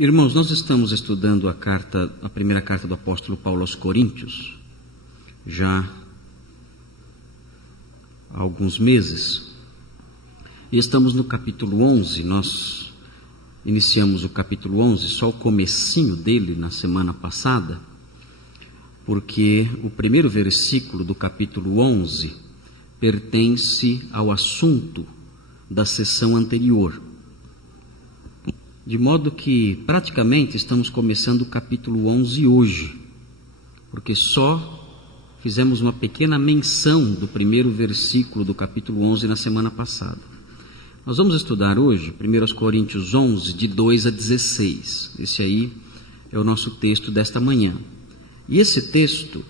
Irmãos, nós estamos estudando a primeira carta do apóstolo Paulo aos Coríntios, já há alguns meses, e estamos no capítulo 11. Nós iniciamos o capítulo 11, só o comecinho dele na semana passada, porque o primeiro versículo do capítulo 11 pertence ao assunto da sessão anterior. De modo que praticamente estamos começando o capítulo 11 hoje, porque só fizemos uma pequena menção do primeiro versículo do capítulo 11 na semana passada. Nós vamos estudar hoje 1 Coríntios 11, de 2 a 16. Esse aí é o nosso texto desta manhã. E esse texto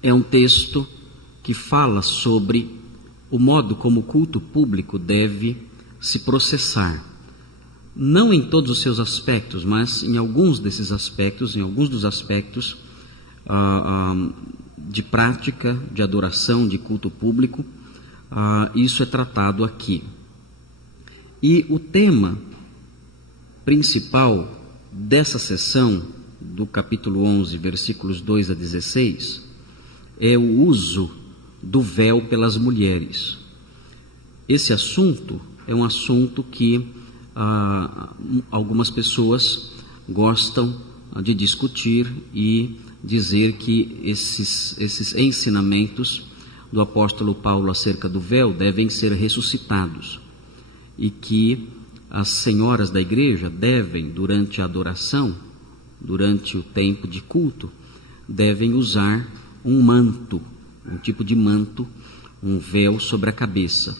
é um texto que fala sobre o modo como o culto público deve se processar. Não em todos os seus aspectos, mas em alguns desses aspectos, em alguns dos aspectos de prática, de adoração, de culto público, isso é tratado aqui. E o tema principal dessa sessão, do capítulo 11, versículos 2 a 16, é o uso do véu pelas mulheres. Esse assunto é um assunto que algumas pessoas gostam de discutir e dizer que esses ensinamentos do apóstolo Paulo acerca do véu devem ser ressuscitados e que as senhoras da igreja devem, durante a adoração, durante o tempo de culto, devem usar um manto, um tipo de manto, um véu sobre a cabeça.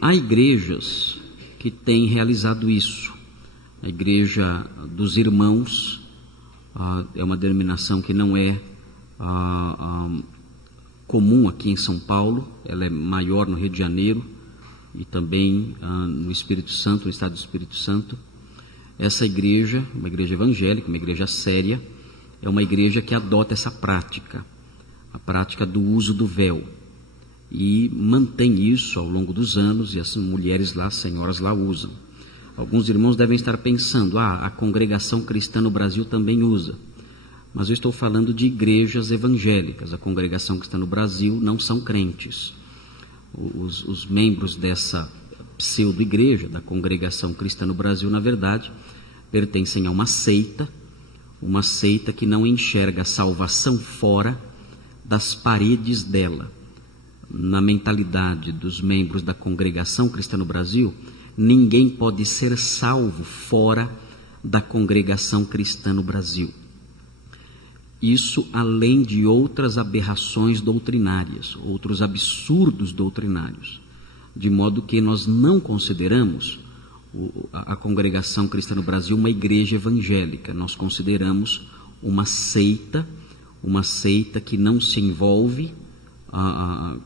Há igrejas que têm realizado isso. A Igreja dos Irmãos é uma denominação que não é comum aqui em São Paulo, ela é maior no Rio de Janeiro e também no Espírito Santo, no estado do Espírito Santo. Essa igreja, uma igreja evangélica, uma igreja séria, é uma igreja que adota essa prática, a prática do uso do véu, e mantém isso ao longo dos anos, e as mulheres lá, as senhoras lá usam. Alguns irmãos devem estar pensando, a congregação cristã no Brasil também usa, mas eu estou falando de igrejas evangélicas. A congregação cristã no Brasil não são crentes. Os membros dessa pseudo-igreja, da congregação cristã no Brasil, na verdade, pertencem a uma seita que não enxerga a salvação fora das paredes dela. Na mentalidade dos membros da congregação cristã no Brasil, ninguém pode ser salvo fora da congregação cristã no Brasil. Isso além de outras aberrações doutrinárias, outros absurdos doutrinários, de modo que nós não consideramos a congregação cristã no Brasil uma igreja evangélica. Nós consideramos uma seita que não se envolve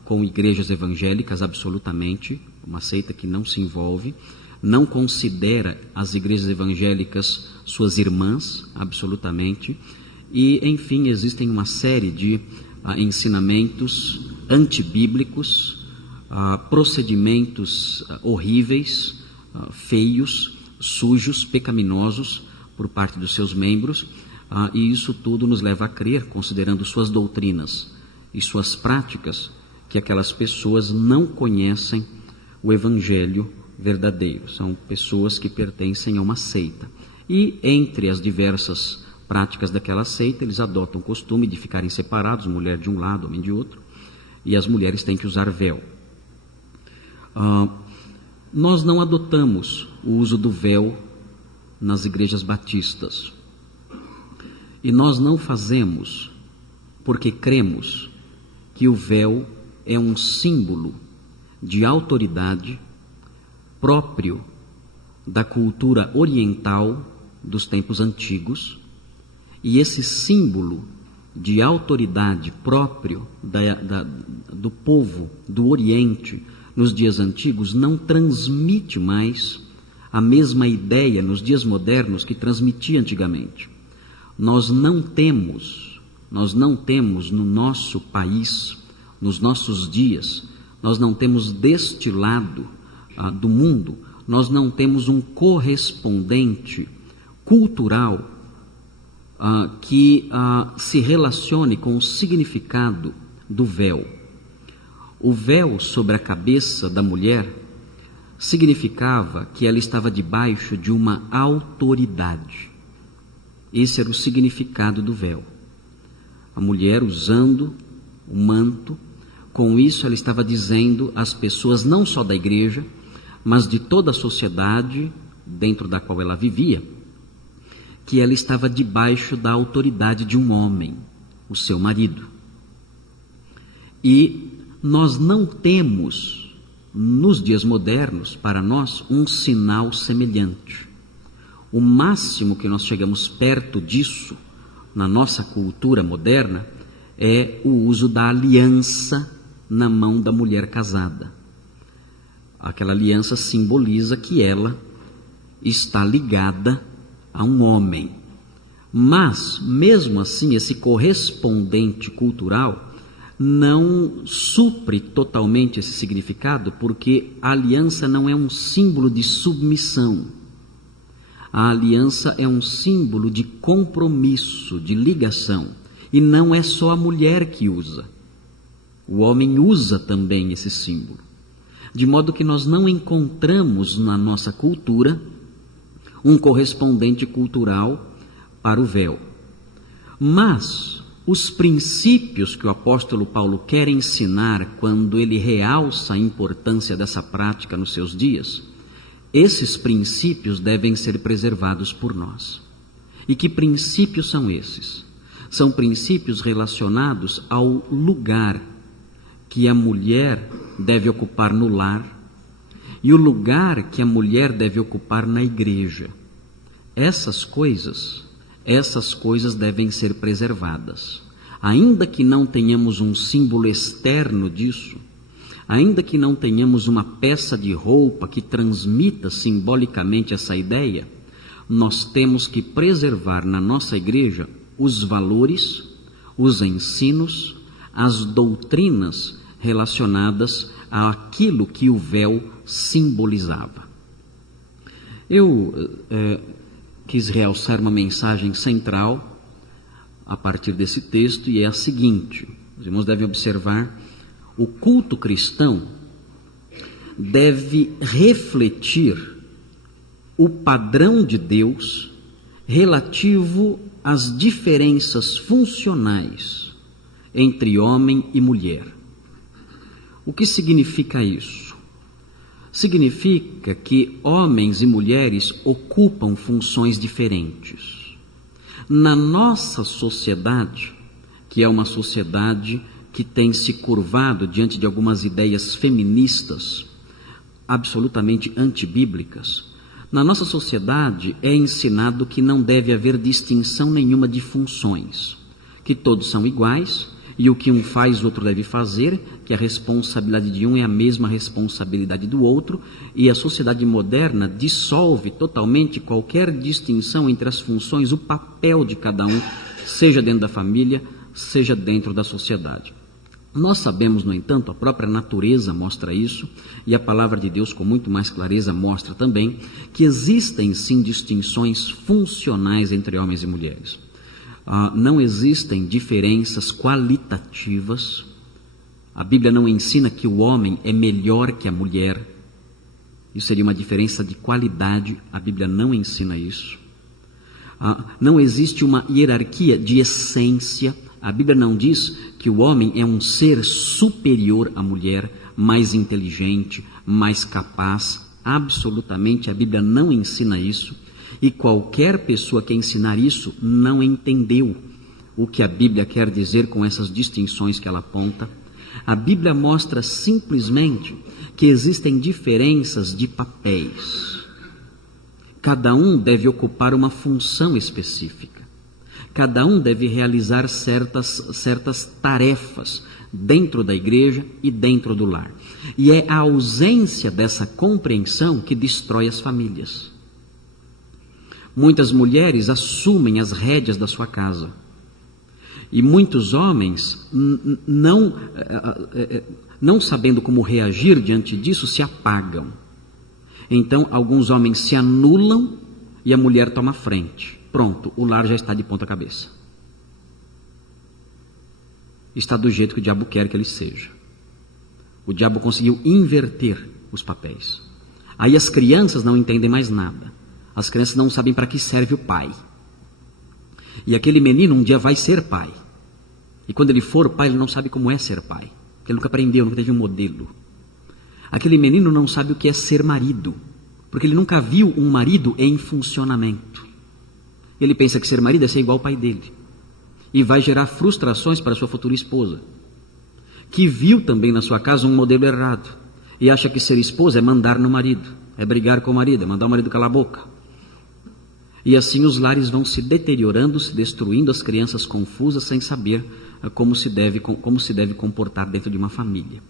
com igrejas evangélicas, absolutamente, uma seita que não se envolve, não considera as igrejas evangélicas suas irmãs, absolutamente, e, enfim, existem uma série de ensinamentos antibíblicos, procedimentos horríveis, feios, sujos, pecaminosos por parte dos seus membros, e isso tudo nos leva a crer, considerando suas doutrinas e suas práticas, que aquelas pessoas não conhecem o evangelho verdadeiro. São pessoas que pertencem a uma seita. E entre as diversas práticas daquela seita, eles adotam o costume de ficarem separados, mulher de um lado, homem de outro, e as mulheres têm que usar véu. Nós não adotamos o uso do véu nas igrejas batistas. E nós não fazemos porque cremos que o véu é um símbolo de autoridade próprio da cultura oriental dos tempos antigos, e esse símbolo de autoridade próprio do povo do Oriente nos dias antigos não transmite mais a mesma ideia nos dias modernos que transmitia antigamente. Nós não temos no nosso país, nos nossos dias, nós não temos deste lado do mundo, nós não temos um correspondente, cultural que se relacione com o significado do véu. O véu sobre a cabeça da mulher significava que ela estava debaixo de uma autoridade. Esse era o significado do véu. A mulher usando o manto, com isso ela estava dizendo às pessoas, não só da igreja, mas de toda a sociedade dentro da qual ela vivia, que ela estava debaixo da autoridade de um homem, o seu marido. E nós não temos, nos dias modernos, para nós, um sinal semelhante. O máximo que nós chegamos perto disso, na nossa cultura moderna, é o uso da aliança na mão da mulher casada. Aquela aliança simboliza que ela está ligada a um homem. Mas, mesmo assim, esse correspondente cultural não supre totalmente esse significado, porque a aliança não é um símbolo de submissão. A aliança é um símbolo de compromisso, de ligação. E não é só a mulher que usa. O homem usa também esse símbolo. De modo que nós não encontramos na nossa cultura um correspondente cultural para o véu. Mas os princípios que o apóstolo Paulo quer ensinar quando ele realça a importância dessa prática nos seus dias, esses princípios devem ser preservados por nós. E que princípios são esses? São princípios relacionados ao lugar que a mulher deve ocupar no lar e o lugar que a mulher deve ocupar na igreja. Essas coisas devem ser preservadas. Ainda que não tenhamos um símbolo externo disso, ainda que não tenhamos uma peça de roupa que transmita simbolicamente essa ideia, nós temos que preservar na nossa igreja os valores, os ensinos, as doutrinas relacionadas àquilo que o véu simbolizava. Eu quis realçar uma mensagem central a partir desse texto, e é a seguinte: os irmãos devem observar, o culto cristão deve refletir o padrão de Deus relativo às diferenças funcionais entre homem e mulher. O que significa isso? Significa que homens e mulheres ocupam funções diferentes. Na nossa sociedade, que é uma sociedade que tem se curvado diante de algumas ideias feministas absolutamente antibíblicas, na nossa sociedade é ensinado que não deve haver distinção nenhuma de funções, que todos são iguais e o que um faz o outro deve fazer, que a responsabilidade de um é a mesma responsabilidade do outro, e a sociedade moderna dissolve totalmente qualquer distinção entre as funções, o papel de cada um, seja dentro da família, seja dentro da sociedade. Nós sabemos, no entanto, a própria natureza mostra isso, e a palavra de Deus com muito mais clareza mostra também que existem sim distinções funcionais entre homens e mulheres. Não existem diferenças qualitativas. A Bíblia não ensina que o homem é melhor que a mulher. Isso seria uma diferença de qualidade. A Bíblia não ensina isso. Não existe uma hierarquia de essência. A Bíblia não diz que o homem é um ser superior à mulher, mais inteligente, mais capaz. Absolutamente, a Bíblia não ensina isso. E qualquer pessoa que ensinar isso não entendeu o que a Bíblia quer dizer com essas distinções que ela aponta. A Bíblia mostra simplesmente que existem diferenças de papéis. Cada um deve ocupar uma função específica. Cada um deve realizar certas tarefas dentro da igreja e dentro do lar. E é a ausência dessa compreensão que destrói as famílias. Muitas mulheres assumem as rédeas da sua casa. E muitos homens, não sabendo como reagir diante disso, se apagam. Então, alguns homens se anulam e a mulher toma a frente. Pronto, o lar já está de ponta cabeça. Está do jeito que o diabo quer que ele seja. O diabo conseguiu inverter os papéis. Aí as crianças não entendem mais nada. As crianças não sabem para que serve o pai. E aquele menino um dia vai ser pai. E quando ele for pai, ele não sabe como é ser pai. Porque ele nunca aprendeu, nunca teve um modelo. Aquele menino não sabe o que é ser marido. Porque ele nunca viu um marido em funcionamento. Ele pensa que ser marido é ser igual ao pai dele. E vai gerar frustrações para sua futura esposa, que viu também na sua casa um modelo errado. E acha que ser esposa é mandar no marido, é brigar com o marido, é mandar o marido calar a boca. E assim os lares vão se deteriorando, se destruindo, as crianças confusas, sem saber como se deve comportar dentro de uma família.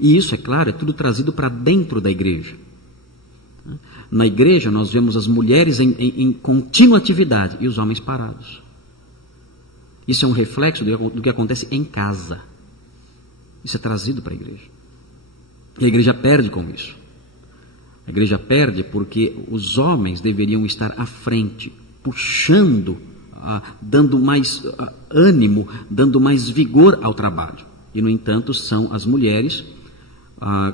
E isso, é claro, é tudo trazido para dentro da igreja. Na igreja nós vemos as mulheres em contínua atividade e os homens parados. Isso é um reflexo do que acontece em casa. Isso é trazido para a igreja. E a igreja perde com isso. A igreja perde porque os homens deveriam estar à frente, puxando, dando mais ânimo, dando mais vigor ao trabalho. E, no entanto, são as mulheres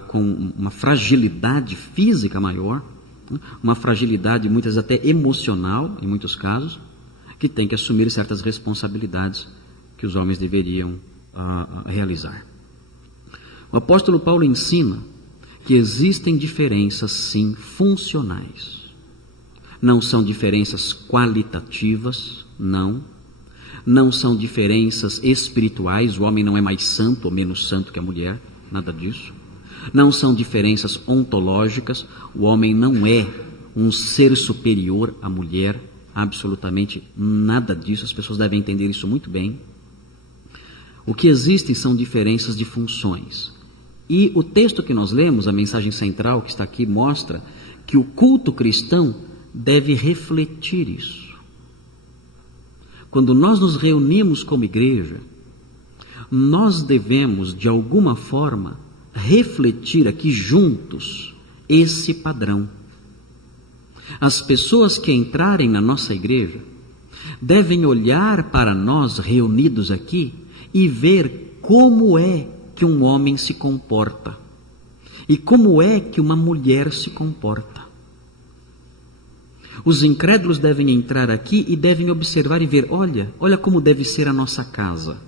com uma fragilidade física maior, uma fragilidade muitas vezes até emocional, em muitos casos, que tem que assumir certas responsabilidades que os homens deveriam realizar. O apóstolo Paulo ensina que existem diferenças, sim, funcionais. Não são diferenças qualitativas, não. Não são diferenças espirituais, o homem não é mais santo ou menos santo que a mulher, nada disso. Não são diferenças ontológicas, o homem não é um ser superior à mulher, absolutamente nada disso, as pessoas devem entender isso muito bem. O que existem são diferenças de funções. E o texto que nós lemos, a mensagem central que está aqui, mostra que o culto cristão deve refletir isso. Quando nós nos reunimos como igreja, nós devemos, de alguma forma, refletir aqui juntos esse padrão. As pessoas que entrarem na nossa igreja devem olhar para nós reunidos aqui e ver como é que um homem se comporta e como é que uma mulher se comporta. Os incrédulos devem entrar aqui e devem observar e ver, olha como deve ser a nossa casa,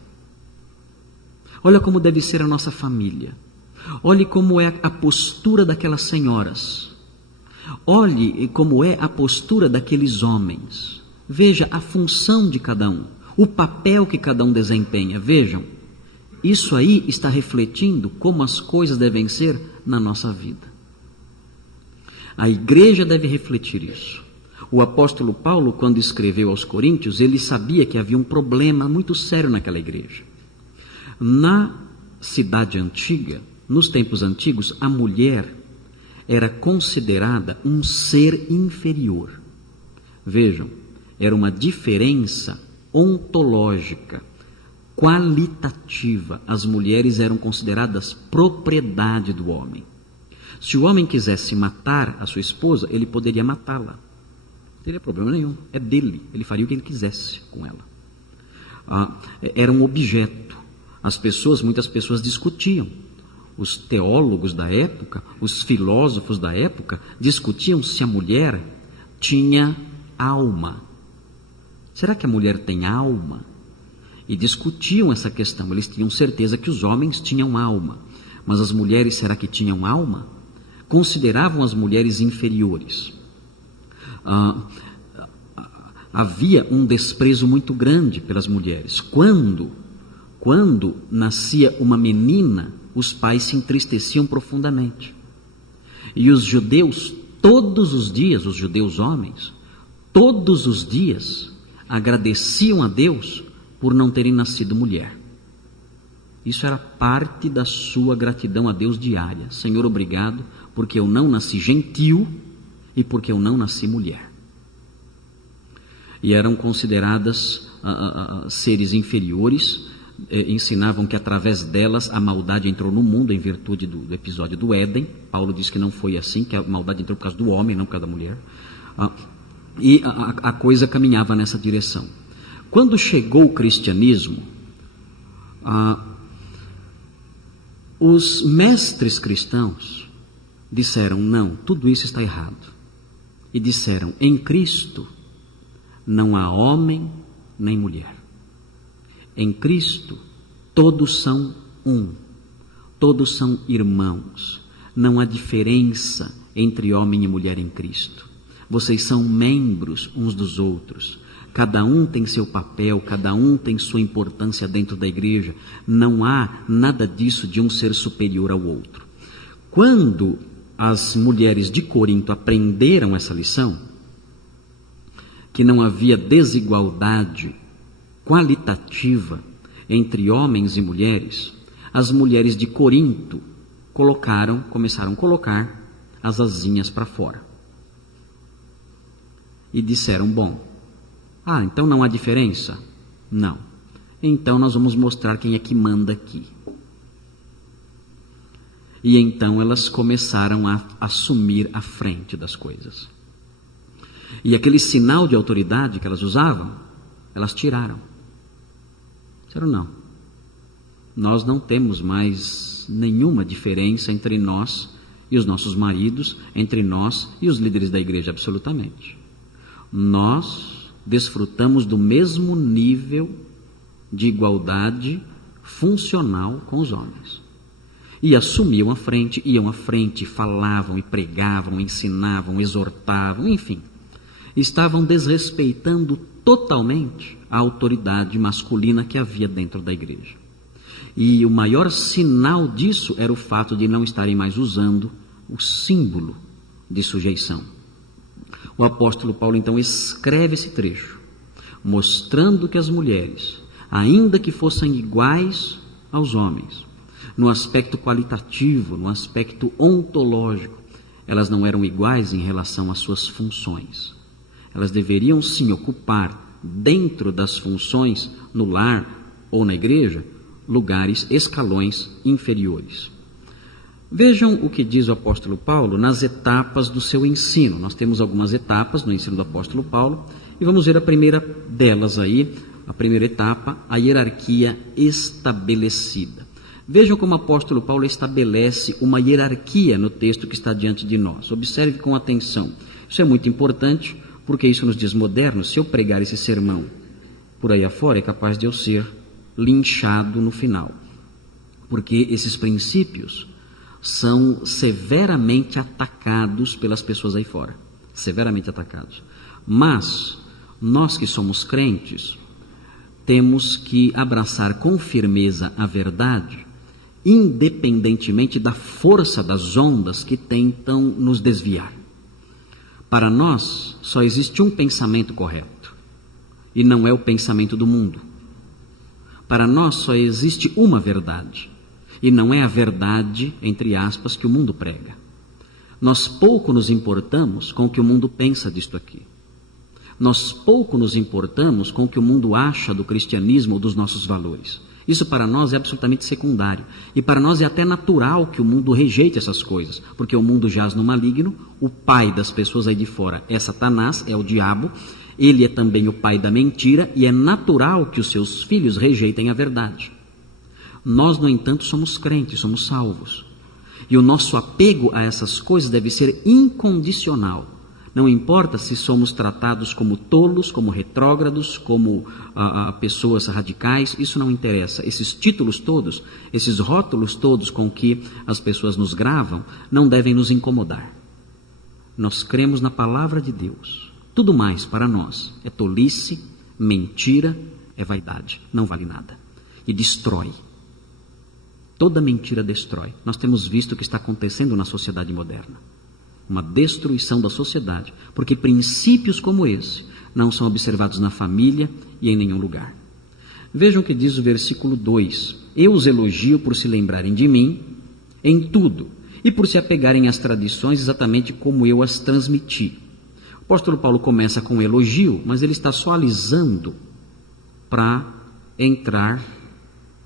olha como deve ser a nossa família, olhe como é a postura daquelas senhoras, olhe como é a postura daqueles homens, veja a função de cada um, o papel que cada um desempenha, vejam. Isso aí está refletindo como as coisas devem ser na nossa vida. A igreja deve refletir isso. O apóstolo Paulo, quando escreveu aos Coríntios, ele sabia que havia um problema muito sério naquela igreja. Na cidade antiga, nos tempos antigos, a mulher era considerada um ser inferior. Vejam, era uma diferença ontológica, qualitativa. As mulheres eram consideradas propriedade do homem. Se o homem quisesse matar a sua esposa, ele poderia matá-la. Não teria problema nenhum, é dele, ele faria o que ele quisesse com ela. Era um objeto. Muitas pessoas discutiam. Os teólogos da época, os filósofos da época, discutiam se a mulher tinha alma. Será que a mulher tem alma? E discutiam essa questão. Eles tinham certeza que os homens tinham alma, mas as mulheres, será que tinham alma? Consideravam as mulheres inferiores. Havia um desprezo muito grande pelas mulheres. Quando nascia uma menina, os pais se entristeciam profundamente. E os judeus, todos os dias, os judeus homens, todos os dias, agradeciam a Deus por não terem nascido mulher. Isso era parte da sua gratidão a Deus diária. Senhor, obrigado, porque eu não nasci gentil e porque eu não nasci mulher. E eram consideradas seres inferiores, ensinavam que através delas a maldade entrou no mundo em virtude do episódio do Éden. Paulo diz que não foi assim, que a maldade entrou por causa do homem, não por causa da mulher. E a coisa caminhava nessa direção. Quando chegou o cristianismo, os mestres cristãos disseram: não, tudo isso está errado. E disseram: em Cristo não há homem nem mulher. Em Cristo todos são um, todos são irmãos. Não há diferença entre homem e mulher em Cristo. Vocês são membros uns dos outros. Cada um tem seu papel, cada um tem sua importância dentro da igreja. Não há nada disso de um ser superior ao outro. Quando as mulheres de Corinto aprenderam essa lição, que não havia desigualdade qualitativa entre homens e mulheres, as mulheres de Corinto começaram a colocar as asinhas para fora. E disseram: bom, então não há diferença? Não. Então nós vamos mostrar quem é que manda aqui. E então elas começaram a assumir a frente das coisas. E aquele sinal de autoridade que elas usavam, elas tiraram. Disseram: não, nós não temos mais nenhuma diferença entre nós e os nossos maridos, entre nós e os líderes da igreja, absolutamente. Nós desfrutamos do mesmo nível de igualdade funcional com os homens. E assumiam a frente, iam à frente, falavam e pregavam, ensinavam, exortavam, enfim. Estavam desrespeitando totalmente a autoridade masculina que havia dentro da igreja. E o maior sinal disso era o fato de não estarem mais usando o símbolo de sujeição. O apóstolo Paulo então escreve esse trecho, mostrando que as mulheres, ainda que fossem iguais aos homens, no aspecto qualitativo, no aspecto ontológico, elas não eram iguais em relação às suas funções. Elas deveriam sim ocupar, dentro das funções, no lar ou na igreja, lugares, escalões inferiores. Vejam o que diz o apóstolo Paulo nas etapas do seu ensino. Nós temos algumas etapas no ensino do apóstolo Paulo e vamos ver a primeira delas aí, a primeira etapa, a hierarquia estabelecida. Vejam como o apóstolo Paulo estabelece uma hierarquia no texto que está diante de nós. Observe com atenção. Isso é muito importante porque isso nos dias modernos, se eu pregar esse sermão por aí afora, é capaz de eu ser linchado no final. Porque esses princípios são severamente atacados pelas pessoas aí fora, severamente atacados. Mas nós que somos crentes temos que abraçar com firmeza a verdade, independentemente da força das ondas que tentam nos desviar. Para nós só existe um pensamento correto, e não é o pensamento do mundo. Para nós só existe uma verdade, e não é a verdade, entre aspas, que o mundo prega. Nós pouco nos importamos com o que o mundo pensa disto aqui. Nós pouco nos importamos com o que o mundo acha do cristianismo ou dos nossos valores. Isso para nós é absolutamente secundário. E para nós é até natural que o mundo rejeite essas coisas, porque o mundo jaz no maligno, o pai das pessoas aí de fora é Satanás, é o diabo, ele é também o pai da mentira, e é natural que os seus filhos rejeitem a verdade. Nós, no entanto, somos crentes, somos salvos. E o nosso apego a essas coisas deve ser incondicional. Não importa se somos tratados como tolos, como retrógrados, como pessoas radicais, isso não interessa. Esses títulos todos, esses rótulos todos com que as pessoas nos gravam, não devem nos incomodar. Nós cremos na palavra de Deus. Tudo mais para nós é tolice, mentira, é vaidade, não vale nada. E destrói. Toda mentira destrói. Nós temos visto o que está acontecendo na sociedade moderna. Uma destruição da sociedade, porque princípios como esse não são observados na família e em nenhum lugar. Vejam o que diz o versículo 2. Eu os elogio por se lembrarem de mim em tudo e por se apegarem às tradições exatamente como eu as transmiti. O apóstolo Paulo começa com um elogio, mas ele está só alisando para entrar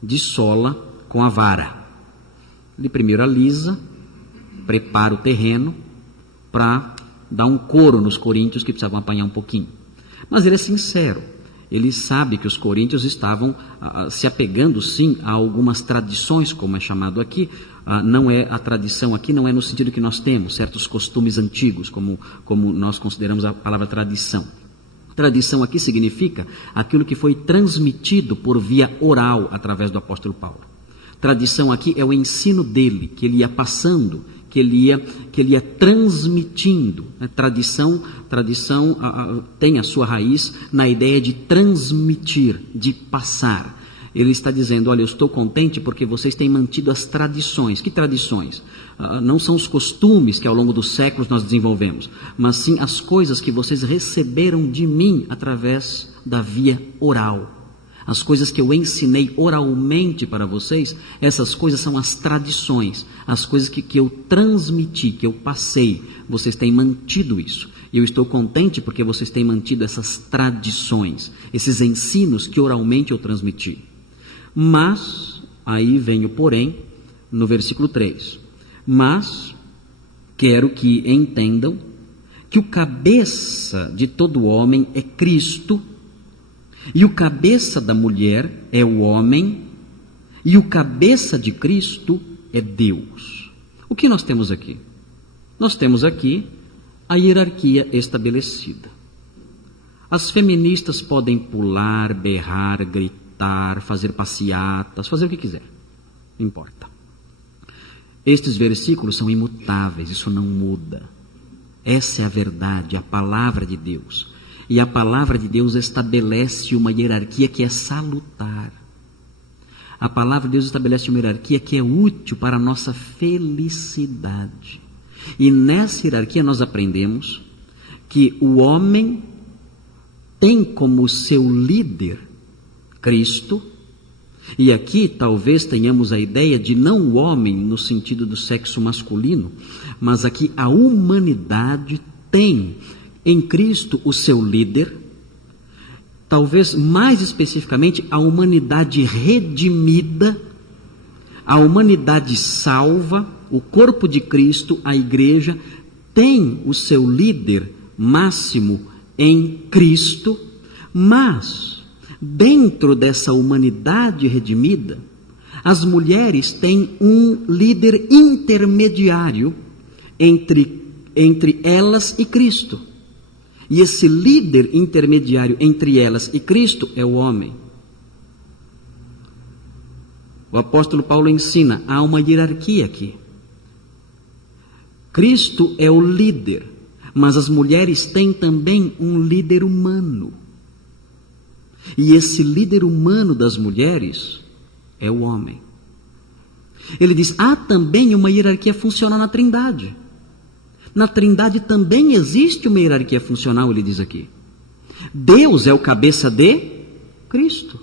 de sola com a vara. Ele primeiro alisa, prepara o terreno para dar um coro nos coríntios que precisavam apanhar um pouquinho. Mas ele é sincero. Ele sabe que os coríntios estavam se apegando, sim, a algumas tradições, como é chamado aqui. Não é a tradição aqui, não é no sentido que nós temos, certos costumes antigos, como nós consideramos a palavra tradição. Tradição aqui significa aquilo que foi transmitido por via oral através do apóstolo Paulo. Tradição aqui é o ensino dele, que ele ia passando, que ele ia transmitindo. Tradição tem a sua raiz na ideia de transmitir, de passar. Ele está dizendo, olha, eu estou contente porque vocês têm mantido as tradições. Que tradições? Não são os costumes que ao longo dos séculos nós desenvolvemos, mas sim as coisas que vocês receberam de mim através da via oral. As coisas que eu ensinei oralmente para vocês, essas coisas são as tradições, as coisas que eu transmiti, que eu passei. Vocês têm mantido isso. E eu estou contente porque vocês têm mantido essas tradições, esses ensinos que oralmente eu transmiti. Mas, aí vem o porém, no versículo 3. Mas quero que entendam que o cabeça de todo homem é Cristo, e o cabeça da mulher é o homem, e o cabeça de Cristo é Deus. O que nós temos aqui? Nós temos aqui a hierarquia estabelecida. As feministas podem pular, berrar, gritar, fazer passeatas, fazer o que quiser. Não importa. Estes versículos são imutáveis, isso não muda. Essa é a verdade, a palavra de Deus. E a palavra de Deus estabelece uma hierarquia que é salutar. A palavra de Deus estabelece uma hierarquia que é útil para a nossa felicidade. E nessa hierarquia nós aprendemos que o homem tem como seu líder Cristo. E aqui talvez tenhamos a ideia de não o homem no sentido do sexo masculino, mas aqui a humanidade tem em Cristo o seu líder, talvez mais especificamente a humanidade redimida, a humanidade salva, o corpo de Cristo, a igreja, tem o seu líder máximo em Cristo, mas dentro dessa humanidade redimida, as mulheres têm um líder intermediário entre elas e Cristo. E esse líder intermediário entre elas e Cristo é o homem. O apóstolo Paulo ensina, há uma hierarquia aqui. Cristo é o líder, mas as mulheres têm também um líder humano. E esse líder humano das mulheres é o homem. Ele diz, há também uma hierarquia funcional na Trindade. Na Trindade também existe uma hierarquia funcional, ele diz aqui. Deus é o cabeça de Cristo.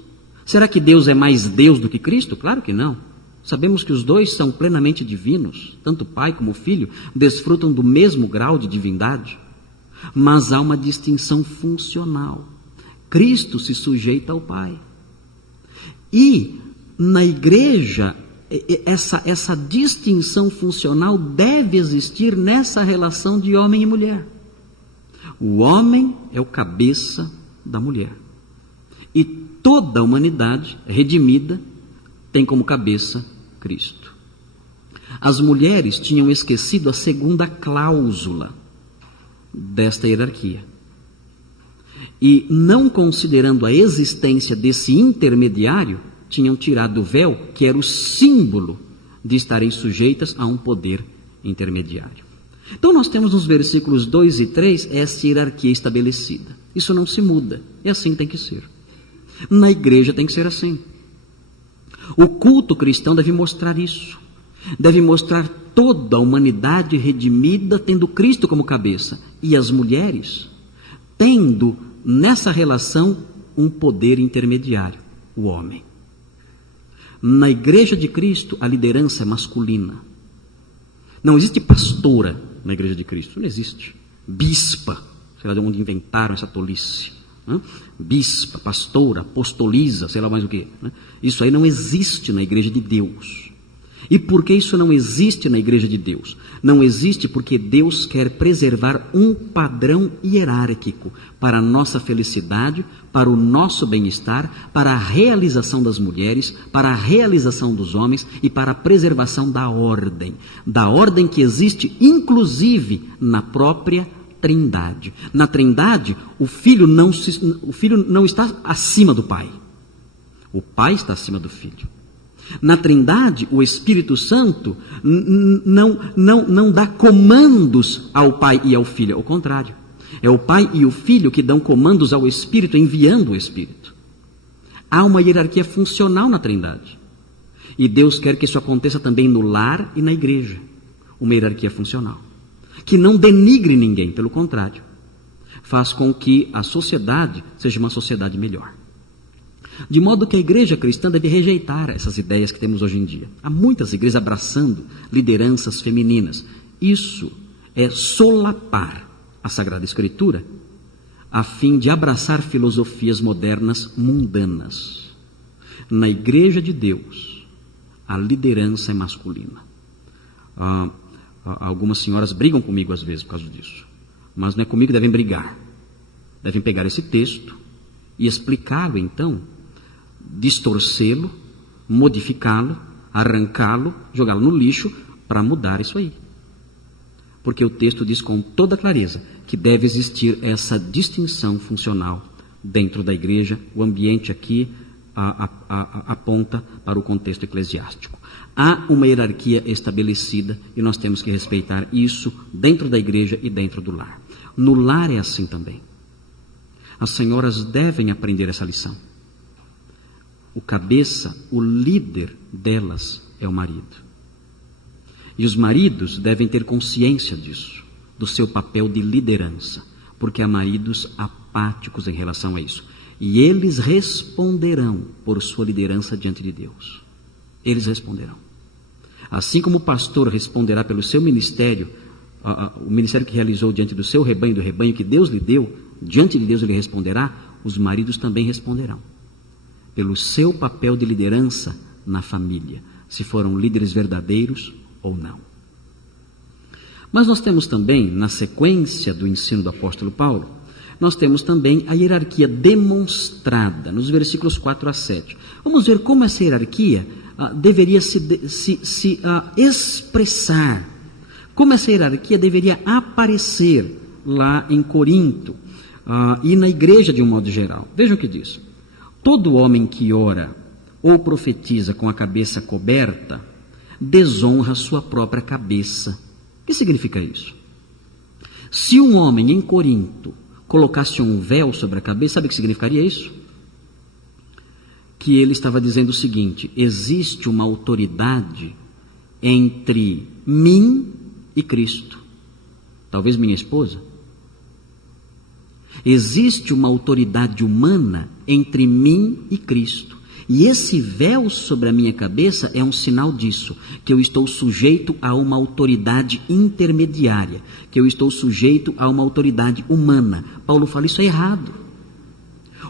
Será que Deus é mais Deus do que Cristo? Claro que não. Sabemos que os dois são plenamente divinos, tanto o Pai como o Filho desfrutam do mesmo grau de divindade. Mas há uma distinção funcional. Cristo se sujeita ao Pai. E na igreja, essa distinção funcional deve existir nessa relação de homem e mulher. O homem é o cabeça da mulher. E toda a humanidade redimida tem como cabeça Cristo. As mulheres tinham esquecido a segunda cláusula desta hierarquia. E não considerando a existência desse intermediário, tinham tirado o véu, que era o símbolo de estarem sujeitas a um poder intermediário. Então nós temos nos versículos 2 e 3 essa hierarquia estabelecida. Isso não se muda, e assim tem que ser. Na igreja tem que ser assim. O culto cristão deve mostrar isso. Deve mostrar toda a humanidade redimida tendo Cristo como cabeça. E as mulheres tendo nessa relação um poder intermediário, o homem. Na igreja de Cristo, a liderança é masculina. Não existe pastora na igreja de Cristo, não existe. Bispa, sei lá de onde inventaram essa tolice. Bispa, pastora, apostoliza, sei lá mais o que. Isso aí não existe na igreja de Deus. E por que isso não existe na igreja de Deus? Não existe porque Deus quer preservar um padrão hierárquico para a nossa felicidade, para o nosso bem-estar, para a realização das mulheres, para a realização dos homens e para a preservação da ordem que existe inclusive na própria Trindade. Na Trindade, o filho não está acima do Pai. O Pai está acima do Filho. Na Trindade, o Espírito Santo não dá comandos ao Pai e ao Filho, ao contrário. É o Pai e o Filho que dão comandos ao Espírito, enviando o Espírito. Há uma hierarquia funcional na Trindade. E Deus quer que isso aconteça também no lar e na igreja. Uma hierarquia funcional. Que não denigre ninguém, pelo contrário. Faz com que a sociedade seja uma sociedade melhor. De modo que a igreja cristã deve rejeitar essas ideias que temos hoje em dia. Há muitas igrejas abraçando lideranças femininas. Isso é solapar a Sagrada Escritura a fim de abraçar filosofias modernas mundanas. Na igreja de Deus, a liderança é masculina. Algumas senhoras brigam comigo às vezes por causa disso. Mas não é comigo que devem brigar. Devem pegar esse texto e explicá-lo então, distorcê-lo, modificá-lo, arrancá-lo, jogá-lo no lixo para mudar isso aí. Porque o texto diz com toda clareza que deve existir essa distinção funcional dentro da igreja. O ambiente aqui aponta para o contexto eclesiástico. Há uma hierarquia estabelecida e nós temos que respeitar isso dentro da igreja e dentro do lar. No lar é assim também. As senhoras devem aprender essa lição. O cabeça, o líder delas é o marido. E os maridos devem ter consciência disso, do seu papel de liderança, porque há maridos apáticos em relação a isso. E eles responderão por sua liderança diante de Deus. Eles responderão. Assim como o pastor responderá pelo seu ministério, o ministério que realizou diante do seu rebanho, do rebanho que Deus lhe deu, diante de Deus ele responderá, os maridos também responderão. Pelo seu papel de liderança na família, se foram líderes verdadeiros ou não. Mas nós temos também, na sequência do ensino do apóstolo Paulo, nós temos também a hierarquia demonstrada, nos versículos 4 a 7. Vamos ver como essa hierarquia deveria se expressar, como essa hierarquia deveria aparecer lá em Corinto e na igreja de um modo geral. Vejam o que diz. Todo homem que ora ou profetiza com a cabeça coberta, desonra sua própria cabeça. O que significa isso? Se um homem em Corinto colocasse um véu sobre a cabeça, sabe o que significaria isso? Que ele estava dizendo o seguinte: existe uma autoridade entre mim e Cristo. Talvez minha esposa. Existe uma autoridade humana entre mim e Cristo. E esse véu sobre a minha cabeça é um sinal disso, que eu estou sujeito a uma autoridade intermediária, que eu estou sujeito a uma autoridade humana. Paulo fala, isso é errado.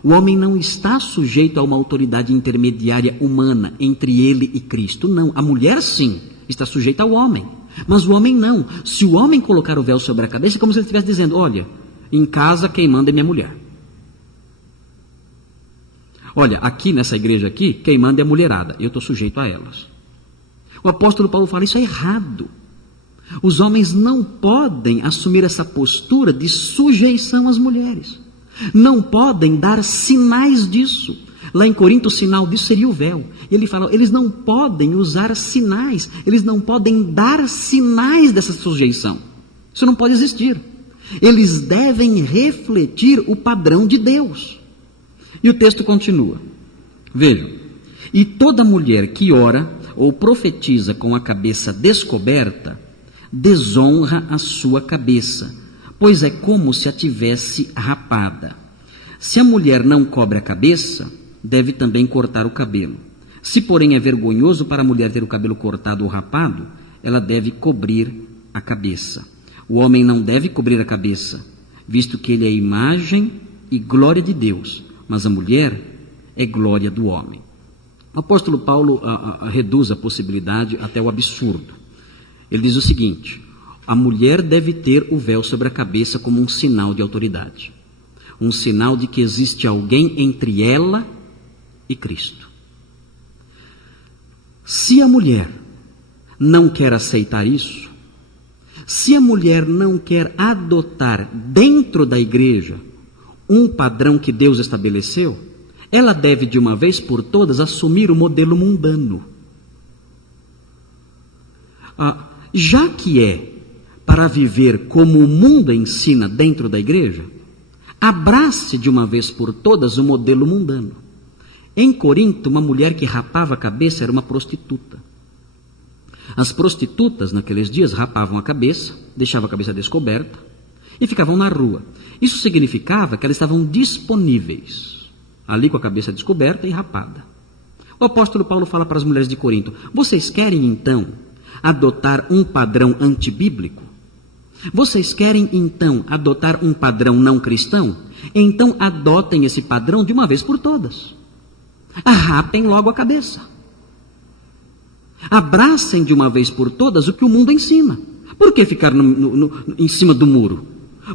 O homem não está sujeito a uma autoridade intermediária humana entre ele e Cristo, não. A mulher sim, está sujeita ao homem, mas o homem não. Se o homem colocar o véu sobre a cabeça, é como se ele estivesse dizendo, olha, em casa quem manda é minha mulher. Olha, aqui nessa igreja aqui, quem manda é a mulherada, eu estou sujeito a elas. O apóstolo Paulo fala, isso é errado. Os homens não podem assumir essa postura de sujeição às mulheres. Não podem dar sinais disso. Lá em Corinto o sinal disso seria o véu. E ele fala, eles não podem usar sinais, eles não podem dar sinais dessa sujeição. Isso não pode existir. Eles devem refletir o padrão de Deus. E o texto continua. Vejam. E toda mulher que ora ou profetiza com a cabeça descoberta, desonra a sua cabeça, pois é como se a tivesse rapada. Se a mulher não cobre a cabeça, deve também cortar o cabelo. Se, porém, é vergonhoso para a mulher ter o cabelo cortado ou rapado, ela deve cobrir a cabeça. O homem não deve cobrir a cabeça, visto que ele é a imagem e glória de Deus, mas a mulher é glória do homem. O apóstolo Paulo reduz a possibilidade até o absurdo. Ele diz o seguinte: a mulher deve ter o véu sobre a cabeça como um sinal de autoridade, um sinal de que existe alguém entre ela e Cristo. Se a mulher não quer aceitar isso, se a mulher não quer adotar dentro da igreja um padrão que Deus estabeleceu, ela deve de uma vez por todas assumir o modelo mundano. Já que é para viver como o mundo ensina dentro da igreja, abrace de uma vez por todas o modelo mundano. Em Corinto, uma mulher que rapava a cabeça era uma prostituta. As prostitutas, naqueles dias, rapavam a cabeça, deixavam a cabeça descoberta e ficavam na rua. Isso significava que elas estavam disponíveis, ali com a cabeça descoberta e rapada. O apóstolo Paulo fala para as mulheres de Corinto: vocês querem então adotar um padrão antibíblico? Vocês querem então adotar um padrão não cristão? Então adotem esse padrão de uma vez por todas. Rapem logo a cabeça. Abracem de uma vez por todas o que o mundo ensina. Por que ficar em cima do muro?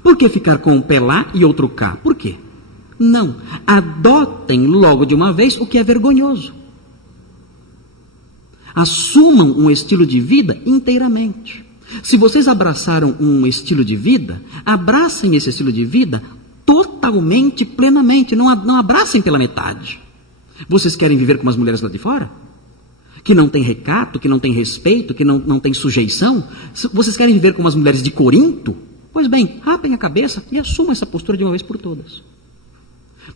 Por que ficar com um pé lá e outro cá? Por quê? Não, adotem logo de uma vez o que é vergonhoso. Assumam um estilo de vida inteiramente. Se vocês abraçaram um estilo de vida, abracem esse estilo de vida totalmente, plenamente. Não abracem pela metade. Vocês querem viver como as mulheres lá de fora? Que não tem recato, que não tem respeito, que não tem sujeição? Vocês querem viver como as mulheres de Corinto? Pois bem, rapem a cabeça e assumam essa postura de uma vez por todas.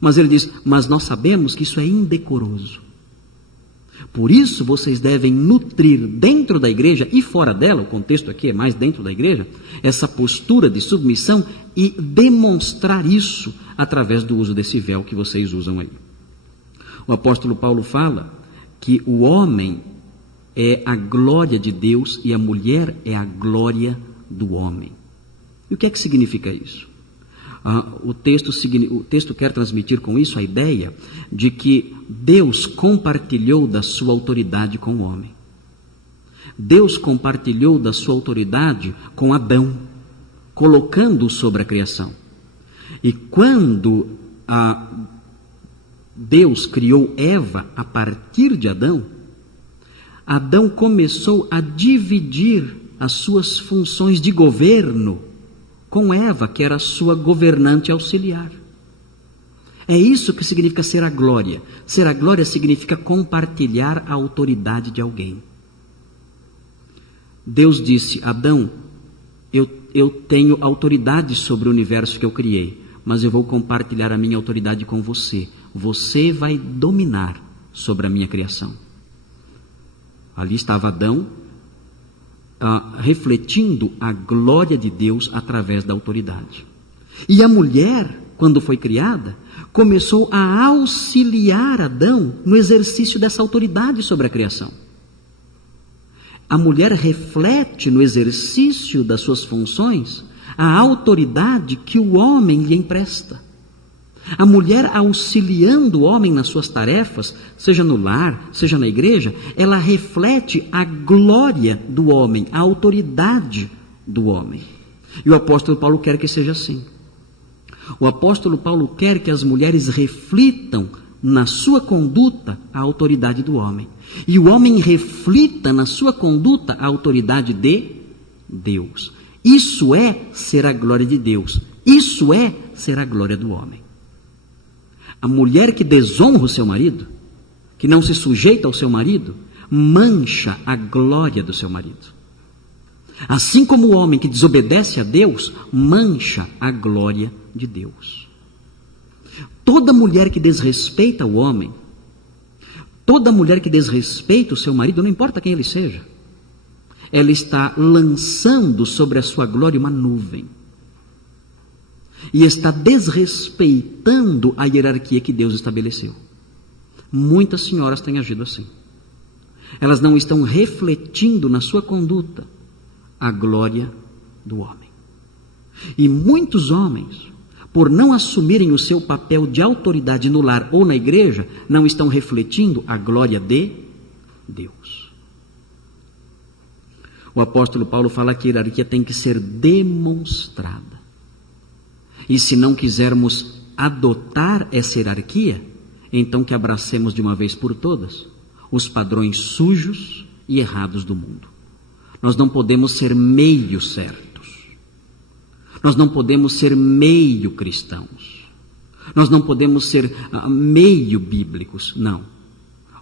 Mas ele diz: mas nós sabemos que isso é indecoroso. Por isso vocês devem nutrir dentro da igreja e fora dela, o contexto aqui é mais dentro da igreja, essa postura de submissão e demonstrar isso através do uso desse véu que vocês usam aí. O apóstolo Paulo fala que o homem é a glória de Deus e a mulher é a glória do homem. E o que é que significa isso? O texto quer transmitir com isso a ideia de que Deus compartilhou da sua autoridade com o homem. Deus compartilhou da sua autoridade com Adão, colocando-o sobre a criação. E quando Deus criou Eva a partir de Adão, Adão começou a dividir as suas funções de governo com Eva, que era a sua governante auxiliar. É isso que significa ser a glória. Ser a glória significa compartilhar a autoridade de alguém. Deus disse: Adão, eu tenho autoridade sobre o universo que eu criei, mas eu vou compartilhar a minha autoridade com você. Você vai dominar sobre a minha criação. Ali estava Adão, refletindo a glória de Deus através da autoridade. E a mulher, quando foi criada, começou a auxiliar Adão no exercício dessa autoridade sobre a criação. A mulher reflete no exercício das suas funções a autoridade que o homem lhe empresta. A mulher auxiliando o homem nas suas tarefas, seja no lar, seja na igreja, ela reflete a glória do homem, a autoridade do homem. E o apóstolo Paulo quer que seja assim. O apóstolo Paulo quer que as mulheres reflitam na sua conduta a autoridade do homem. E o homem reflita na sua conduta a autoridade de Deus. Isso é ser a glória de Deus. Isso é ser a glória do homem. A mulher que desonra o seu marido, que não se sujeita ao seu marido, mancha a glória do seu marido. Assim como o homem que desobedece a Deus, mancha a glória de Deus. Toda mulher que desrespeita o homem, toda mulher que desrespeita o seu marido, não importa quem ele seja, ela está lançando sobre a sua glória uma nuvem. E está desrespeitando a hierarquia que Deus estabeleceu. Muitas senhoras têm agido assim. Elas não estão refletindo na sua conduta a glória do homem. E muitos homens, por não assumirem o seu papel de autoridade no lar ou na igreja, não estão refletindo a glória de Deus. O apóstolo Paulo fala que a hierarquia tem que ser demonstrada. E se não quisermos adotar essa hierarquia, então que abracemos de uma vez por todas os padrões sujos e errados do mundo. Nós não podemos ser meio certos. Nós não podemos ser meio cristãos. Nós não podemos ser meio bíblicos. Não.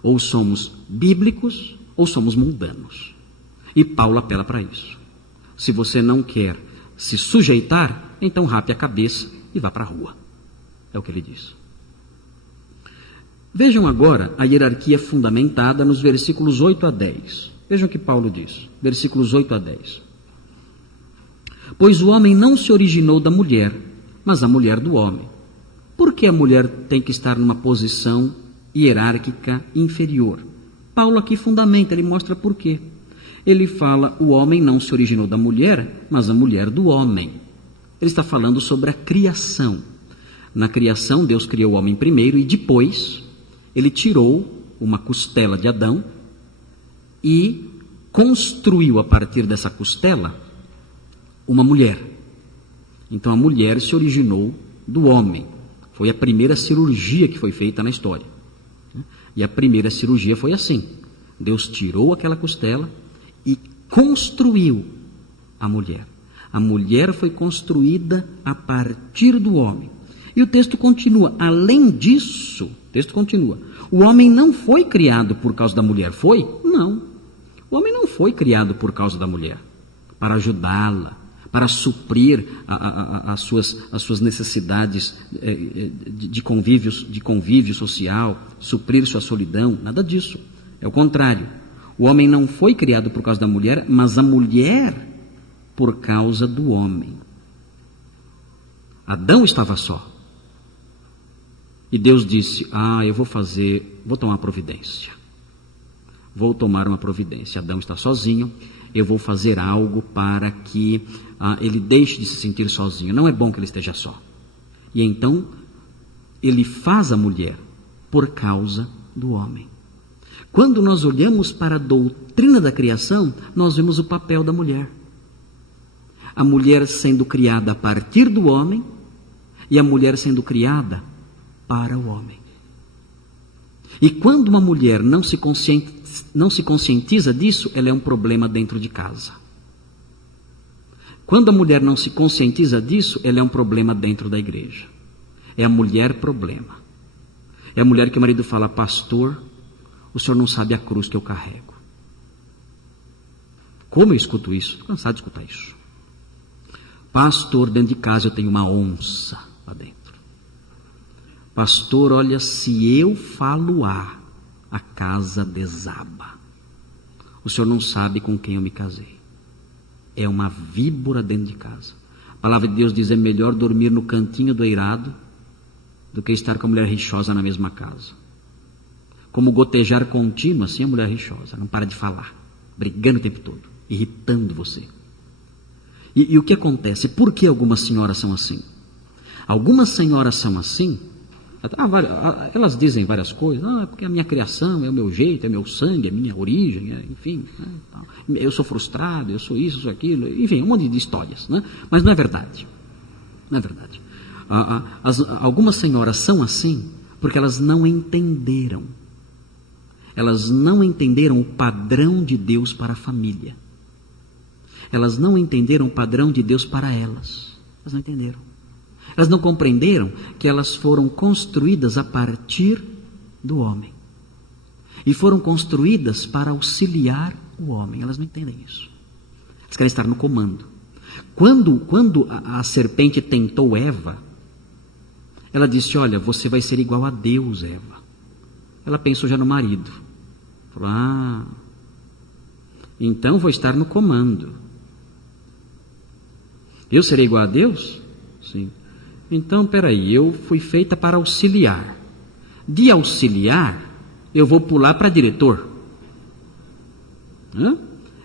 Ou somos bíblicos ou somos mundanos. E Paulo apela para isso. Se você não quer se sujeitar, então rape a cabeça e vá para a rua. É o que ele diz. Vejam agora a hierarquia fundamentada nos versículos 8 a 10. Vejam o que Paulo diz. Versículos 8 a 10. Pois o homem não se originou da mulher, mas a mulher do homem. Por que a mulher tem que estar numa posição hierárquica inferior? Paulo aqui fundamenta, ele mostra por quê. Ele fala, o homem não se originou da mulher, mas a mulher do homem. Ele está falando sobre a criação. Na criação, Deus criou o homem primeiro e depois ele tirou uma costela de Adão e construiu a partir dessa costela uma mulher. Então a mulher se originou do homem. Foi a primeira cirurgia que foi feita na história. E a primeira cirurgia foi assim. Deus tirou aquela costela e construiu a mulher. A mulher foi construída a partir do homem. E o texto continua. Além disso, o texto continua. O homem não foi criado por causa da mulher, foi? Não. O homem não foi criado por causa da mulher, para ajudá-la, para suprir as suas necessidades de convívio social, suprir sua solidão, nada disso. É o contrário. O homem não foi criado por causa da mulher, mas a mulher por causa do homem. Adão estava só. E Deus disse, eu vou tomar providência. Vou tomar uma providência. Adão está sozinho, eu vou fazer algo para que ele deixe de se sentir sozinho. Não é bom que ele esteja só. E então, ele faz a mulher por causa do homem. Quando nós olhamos para a doutrina da criação, nós vemos o papel da mulher. A mulher sendo criada a partir do homem e a mulher sendo criada para o homem. E quando uma mulher não se conscientiza disso, ela é um problema dentro de casa. Quando a mulher não se conscientiza disso, ela é um problema dentro da igreja. É a mulher problema. É a mulher que o marido fala, pastor, o senhor não sabe a cruz que eu carrego. Como eu escuto isso? Estou cansado de escutar isso. Pastor, dentro de casa eu tenho uma onça lá dentro. Pastor, olha, se eu falo a casa desaba. O senhor não sabe com quem eu me casei. É uma víbora dentro de casa. A palavra de Deus diz, é melhor dormir no cantinho do eirado do que estar com a mulher rixosa na mesma casa. Como gotejar contínuo, assim a mulher rixosa, não para de falar, brigando o tempo todo, irritando você. E o que acontece? Por que algumas senhoras são assim? Algumas senhoras são assim, elas dizem várias coisas, é porque a minha criação, é o meu jeito, é meu sangue, é minha origem, enfim, eu sou frustrado, eu sou isso, eu sou aquilo, enfim, um monte de histórias, né? Mas não é verdade. Não é verdade. Algumas senhoras são assim porque elas não entenderam. Elas não entenderam o padrão de Deus para a família. Elas não entenderam o padrão de Deus para elas. Elas não entenderam. Elas não compreenderam que elas foram construídas a partir do homem. E foram construídas para auxiliar o homem. Elas não entendem isso. Elas querem estar no comando. Quando a serpente tentou Eva, ela disse, olha, você vai ser igual a Deus, Eva. Ela pensou já no marido. Falou, então vou estar no comando. Eu serei igual a Deus? Sim. Então, peraí, eu fui feita para auxiliar. De auxiliar, eu vou pular para diretor.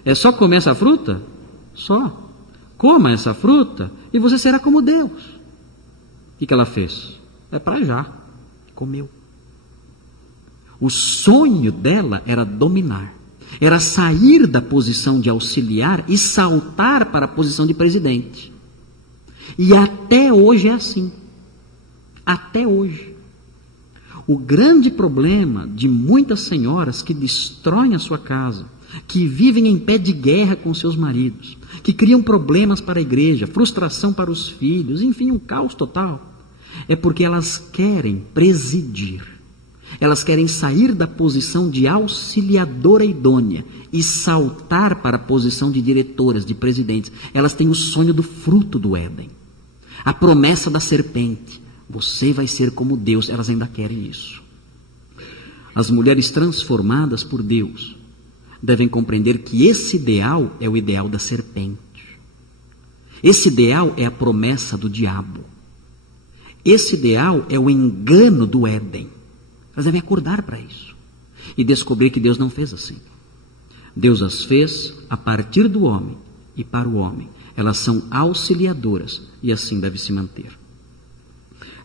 É só comer essa fruta? Só. Coma essa fruta e você será como Deus. O que ela fez? É para já. Comeu. O sonho dela era dominar. Era sair da posição de auxiliar e saltar para a posição de presidente. E até hoje é assim. Até hoje. O grande problema de muitas senhoras que destroem a sua casa, que vivem em pé de guerra com seus maridos, que criam problemas para a igreja, frustração para os filhos, enfim, um caos total, é porque elas querem presidir. Elas querem sair da posição de auxiliadora idônea e saltar para a posição de diretoras, de presidentes. Elas têm o sonho do fruto do Éden, a promessa da serpente. Você vai ser como Deus. Elas ainda querem isso. As mulheres transformadas por Deus devem compreender que esse ideal é o ideal da serpente. Esse ideal é a promessa do diabo. Esse ideal é o engano do Éden. Elas devem acordar para isso e descobrir que Deus não fez assim. Deus as fez a partir do homem e para o homem. Elas são auxiliadoras e assim deve se manter.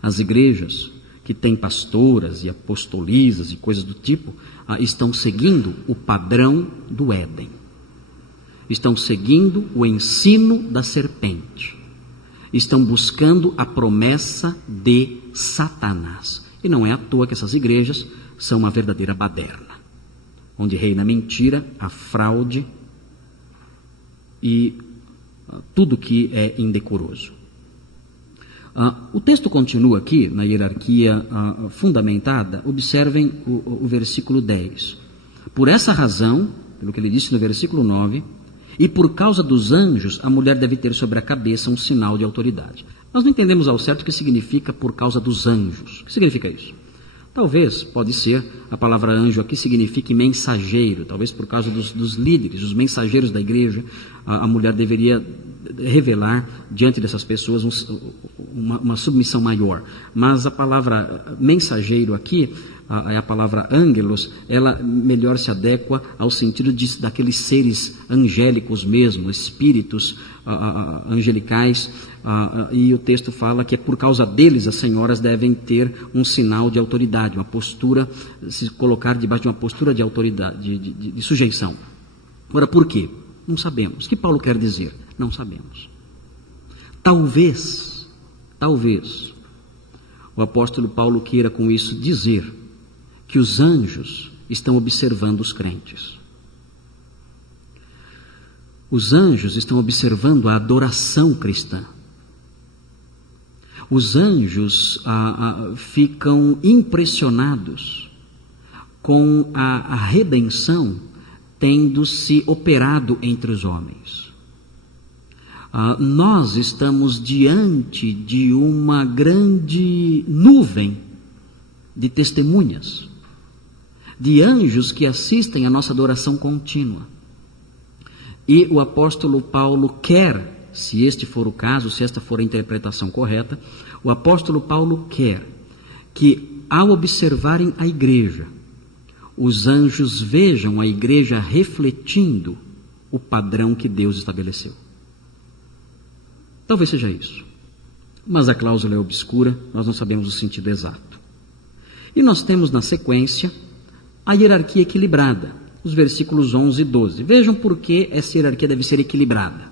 As igrejas que têm pastoras e apostolisas e coisas do tipo estão seguindo o padrão do Éden. Estão seguindo o ensino da serpente. Estão buscando a promessa de Satanás. E não é à toa que essas igrejas são uma verdadeira baderna, onde reina a mentira, a fraude e tudo que é indecoroso. O texto continua aqui, na hierarquia fundamentada. Observem o versículo 10. Por essa razão, pelo que ele disse no versículo 9, e por causa dos anjos, a mulher deve ter sobre a cabeça um sinal de autoridade. Nós não entendemos ao certo o que significa por causa dos anjos. O que significa isso? Talvez, pode ser, a palavra anjo aqui signifique mensageiro. Talvez por causa dos líderes, os mensageiros da igreja, a mulher deveria revelar diante dessas pessoas uma submissão maior. Mas a palavra mensageiro aqui, a palavra ângelos, ela melhor se adequa ao sentido daqueles seres angélicos mesmo, espíritos angelicais, e o texto fala que é por causa deles as senhoras devem ter um sinal de autoridade, uma postura, se colocar debaixo de uma postura de autoridade, de sujeição. Ora, por quê? Não sabemos. O que Paulo quer dizer? Não sabemos. Talvez, o apóstolo Paulo queira com isso dizer que os anjos estão observando os crentes. Os anjos estão observando a adoração cristã. Os anjos ficam impressionados com a redenção tendo se operado entre os homens. Nós estamos diante de uma grande nuvem de testemunhas, de anjos que assistem à nossa adoração contínua. E o apóstolo Paulo quer, se este for o caso, se esta for a interpretação correta, o apóstolo Paulo quer que, ao observarem a igreja, os anjos vejam a igreja refletindo o padrão que Deus estabeleceu. Talvez seja isso, mas a cláusula é obscura, nós não sabemos o sentido exato. E nós temos na sequência a hierarquia equilibrada, os versículos 11 e 12. Vejam por que essa hierarquia deve ser equilibrada.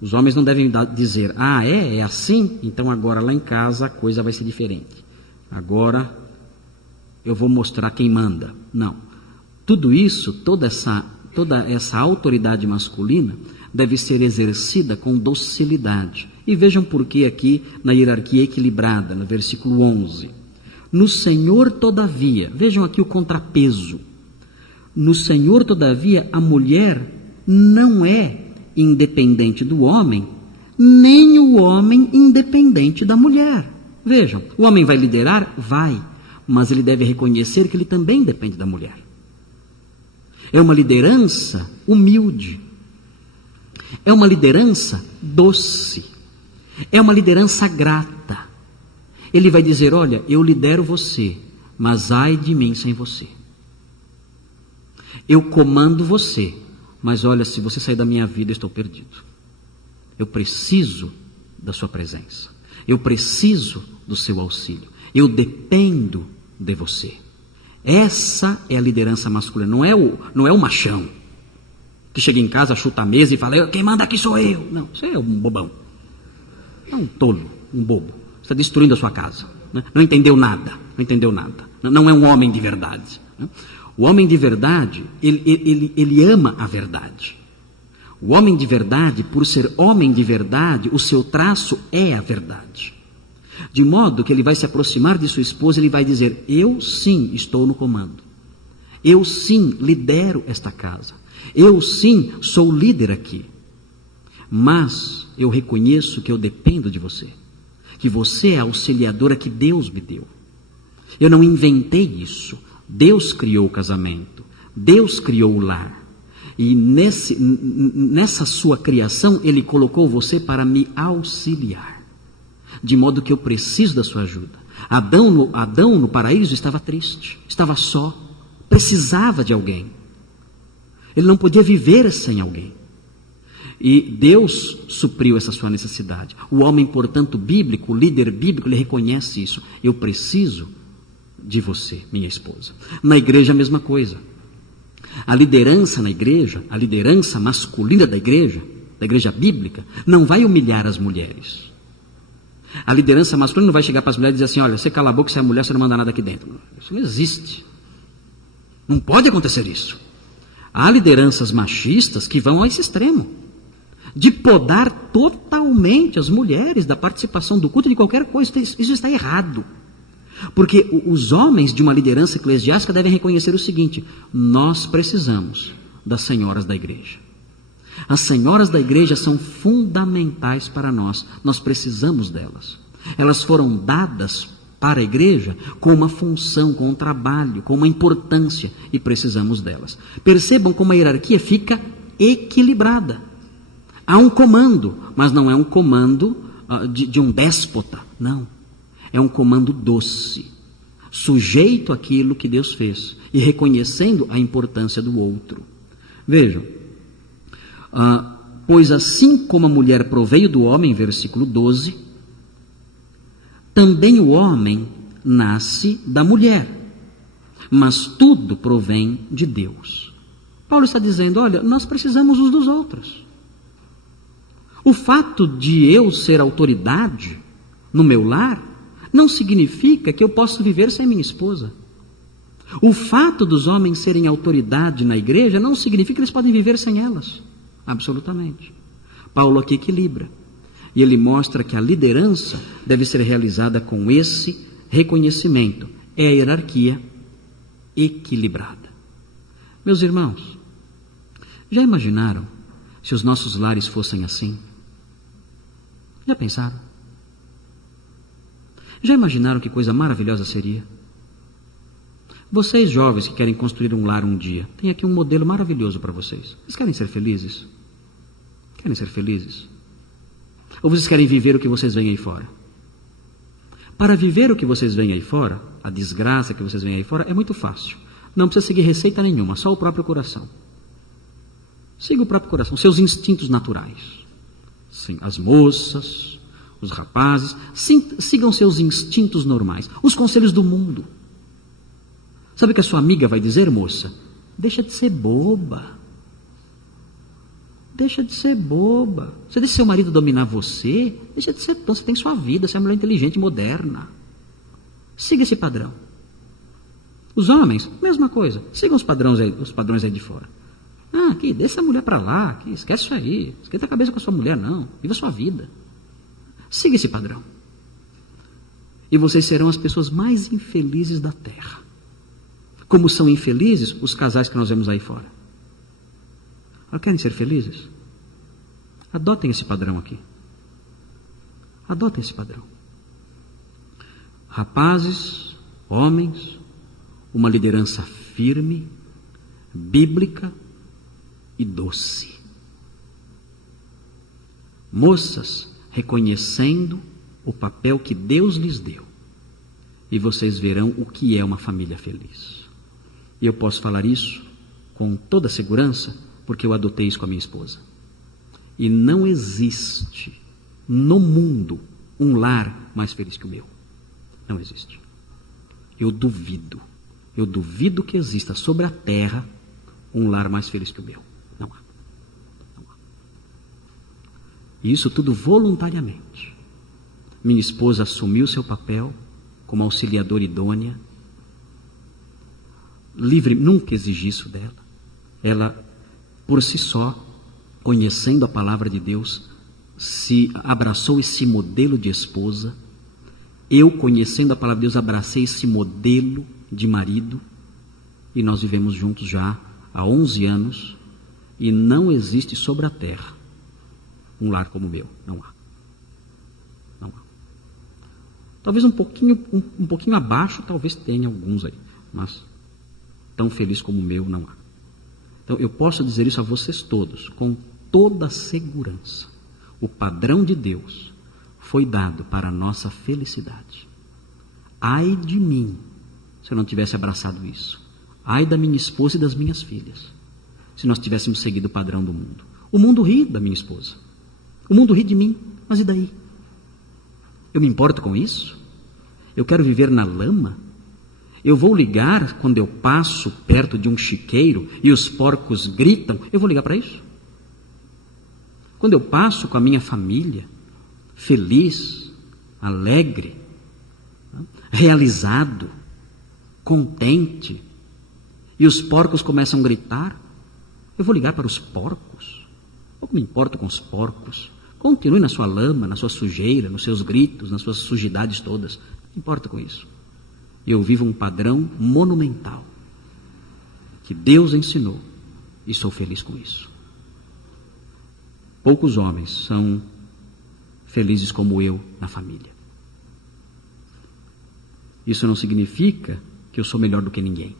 Os homens não devem dizer, é assim, então agora lá em casa a coisa vai ser diferente. Agora eu vou mostrar quem manda. Não. Tudo isso, toda essa autoridade masculina deve ser exercida com docilidade. E vejam por que aqui na hierarquia equilibrada, no versículo 11. No Senhor, todavia, vejam aqui o contrapeso. No Senhor, todavia, a mulher não é independente do homem, nem o homem independente da mulher. Vejam, o homem vai liderar? Vai, mas ele deve reconhecer que ele também depende da mulher. É uma liderança humilde, é uma liderança doce, é uma liderança grata. Ele vai dizer, olha, eu lidero você, mas ai de mim sem você. Eu comando você, mas olha, se você sair da minha vida, eu estou perdido. Eu preciso da sua presença. Eu preciso do seu auxílio. Eu dependo de você. Essa é a liderança masculina. Não é o machão que chega em casa, chuta a mesa e fala: quem manda aqui sou eu. Não, você é um bobão. É um tolo, um bobo. Você está destruindo a sua casa. Né? Não entendeu nada. Não entendeu nada. Não é um homem de verdade. Né? O homem de verdade, ele ama a verdade. O homem de verdade, por ser homem de verdade, o seu traço é a verdade. De modo que ele vai se aproximar de sua esposa e ele vai dizer: eu sim estou no comando. Eu sim lidero esta casa. Eu sim sou líder aqui. Mas eu reconheço que eu dependo de você. Que você é a auxiliadora que Deus me deu. Eu não inventei isso. Deus criou o casamento. Deus criou o lar. E nessa sua criação, Ele colocou você para me auxiliar. De modo que eu preciso da sua ajuda. Adão no paraíso estava triste, estava só, precisava de alguém. Ele não podia viver sem alguém. E Deus supriu essa sua necessidade. O homem, portanto, bíblico, o líder bíblico, ele reconhece isso. Eu preciso de você, minha esposa. Na igreja a mesma coisa. A liderança na igreja, a liderança masculina da igreja bíblica, não vai humilhar as mulheres. A liderança masculina não vai chegar para as mulheres e dizer assim: olha, você cala a boca, você é mulher, você não manda nada aqui dentro. Isso não existe. Não pode acontecer isso. Há lideranças machistas que vão a esse extremo, de podar totalmente as mulheres da participação do culto de qualquer coisa. Isso está errado. Porque os homens de uma liderança eclesiástica devem reconhecer o seguinte: nós precisamos das senhoras da igreja. As senhoras da igreja são fundamentais para nós. Nós precisamos delas. Elas foram dadas para a igreja com uma função, com um trabalho, com uma importância, e precisamos delas. Percebam como a hierarquia fica equilibrada. Há um comando, mas não é um comando de um déspota, não. É um comando doce, sujeito àquilo que Deus fez e reconhecendo a importância do outro. Vejam, pois assim como a mulher proveio do homem, versículo 12, também o homem nasce da mulher, mas tudo provém de Deus. Paulo está dizendo: olha, nós precisamos uns dos outros. O fato de eu ser autoridade no meu lar não significa que eu possa viver sem minha esposa. O fato dos homens serem autoridade na igreja não significa que eles podem viver sem elas. Absolutamente. Paulo aqui equilibra. E ele mostra que a liderança deve ser realizada com esse reconhecimento. É a hierarquia equilibrada. Meus irmãos, já imaginaram se os nossos lares fossem assim? Já pensaram? Já imaginaram que coisa maravilhosa seria? Vocês jovens que querem construir um lar um dia, tem aqui um modelo maravilhoso para vocês. Vocês querem ser felizes? Querem ser felizes? Ou vocês querem viver o que vocês veem aí fora? Para viver o que vocês veem aí fora, a desgraça que vocês veem aí fora, é muito fácil. Não precisa seguir receita nenhuma, só o próprio coração. Siga o próprio coração, seus instintos naturais. Sim, as moças, os rapazes, sigam seus instintos normais, os conselhos do mundo. Sabe o que a sua amiga vai dizer, moça? Deixa de ser boba. Deixa de ser boba. Você deixa seu marido dominar você? Deixa de ser tão. Você tem sua vida, você é uma mulher inteligente, moderna. Siga esse padrão. Os homens, mesma coisa. Sigam os padrões aí de fora. Aqui, deixa essa mulher para lá. Aqui, esquece isso aí. Esquenta a cabeça com a sua mulher, não. Viva a sua vida. Siga esse padrão. E vocês serão as pessoas mais infelizes da terra. Como são infelizes os casais que nós vemos aí fora. Querem ser felizes? Adotem esse padrão aqui. Adotem esse padrão. Rapazes, homens, uma liderança firme, bíblica e doce. Moças, reconhecendo o papel que Deus lhes deu. E vocês verão o que é uma família feliz. E eu posso falar isso com toda segurança, porque eu adotei isso com a minha esposa. E não existe no mundo um lar mais feliz que o meu. Não existe. Eu duvido que exista sobre a terra um lar mais feliz que o meu. Não há. Não há. E isso tudo voluntariamente. Minha esposa assumiu seu papel como auxiliadora idônea, livre, nunca exigi isso dela. Ela, por si só, conhecendo a palavra de Deus, se abraçou esse modelo de esposa. Eu, conhecendo a palavra de Deus, abracei esse modelo de marido, e nós vivemos juntos já há 11 anos, e não existe sobre a terra um lar como o meu. Não há. Não há. Talvez um pouquinho abaixo, talvez tenha alguns aí, mas tão feliz como o meu não há. Então eu posso dizer isso a vocês todos, com toda segurança. O padrão de Deus foi dado para a nossa felicidade. Ai de mim, se eu não tivesse abraçado isso. Ai da minha esposa e das minhas filhas, se nós tivéssemos seguido o padrão do mundo. O mundo ri da minha esposa. O mundo ri de mim, mas e daí? Eu me importo com isso? Eu quero viver na lama? Eu vou ligar quando eu passo perto de um chiqueiro e os porcos gritam? Eu vou ligar para isso? Quando eu passo com a minha família, feliz, alegre, realizado, contente, e os porcos começam a gritar, eu vou ligar para os porcos? Eu me importo com os porcos. Continue na sua lama, na sua sujeira, nos seus gritos, nas suas sujidades todas. Não me importo com isso. Eu vivo um padrão monumental que Deus ensinou e sou feliz com isso. Poucos homens são felizes como eu na família. Isso não significa que eu sou melhor do que ninguém,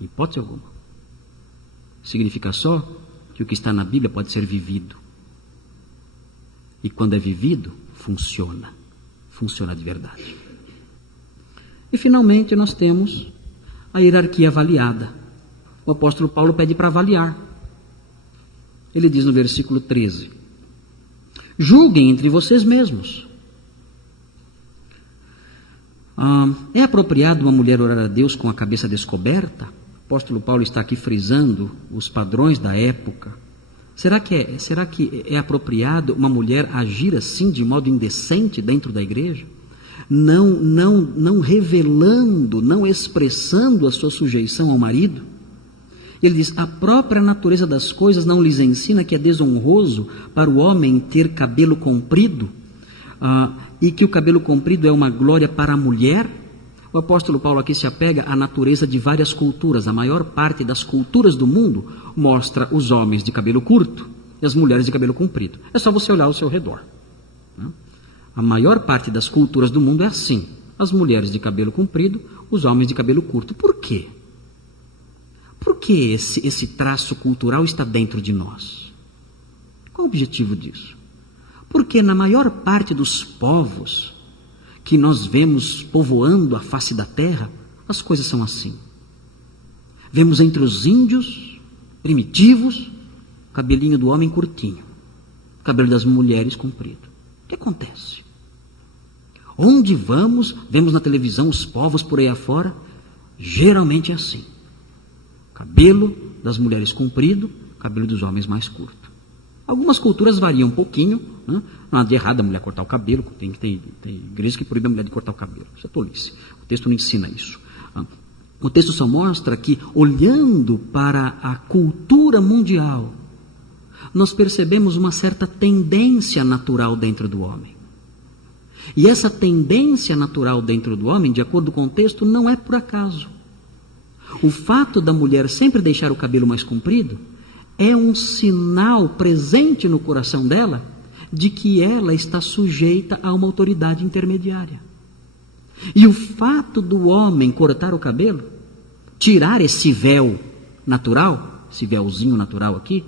em hipótese alguma. Significa só que o que está na Bíblia pode ser vivido. E quando é vivido, funciona. Funciona de verdade. E finalmente nós temos a hierarquia avaliada. O apóstolo Paulo pede para avaliar. Ele diz no versículo 13: julguem entre vocês mesmos. É apropriado uma mulher orar a Deus com a cabeça descoberta? O apóstolo Paulo está aqui frisando os padrões da época. Será que é apropriado uma mulher agir assim, de modo indecente dentro da igreja? Não revelando, não expressando a sua sujeição ao marido? Ele diz: a própria natureza das coisas não lhes ensina que é desonroso para o homem ter cabelo comprido, e que o cabelo comprido é uma glória para a mulher? O apóstolo Paulo aqui se apega à natureza de várias culturas. A maior parte das culturas do mundo mostra os homens de cabelo curto e as mulheres de cabelo comprido. É só você olhar ao seu redor. A maior parte das culturas do mundo é assim: as mulheres de cabelo comprido, os homens de cabelo curto. Por quê? Por que esse traço cultural está dentro de nós? Qual o objetivo disso? Porque na maior parte dos povos que nós vemos povoando a face da terra, as coisas são assim. Vemos entre os índios primitivos, cabelinho do homem curtinho, cabelo das mulheres comprido. O que acontece? Onde vamos, vemos na televisão os povos por aí afora, geralmente é assim. Cabelo das mulheres comprido, cabelo dos homens mais curto. Algumas culturas variam um pouquinho, né? Não há de errado a mulher cortar o cabelo, tem igrejas que proíbem a mulher de cortar o cabelo. Isso é tolice. O texto não ensina isso. O texto só mostra que, olhando para a cultura mundial, nós percebemos uma certa tendência natural dentro do homem. E essa tendência natural dentro do homem, de acordo com o texto, não é por acaso. O fato da mulher sempre deixar o cabelo mais comprido é um sinal presente no coração dela de que ela está sujeita a uma autoridade intermediária. E o fato do homem cortar o cabelo, tirar esse véu natural, esse véuzinho natural aqui,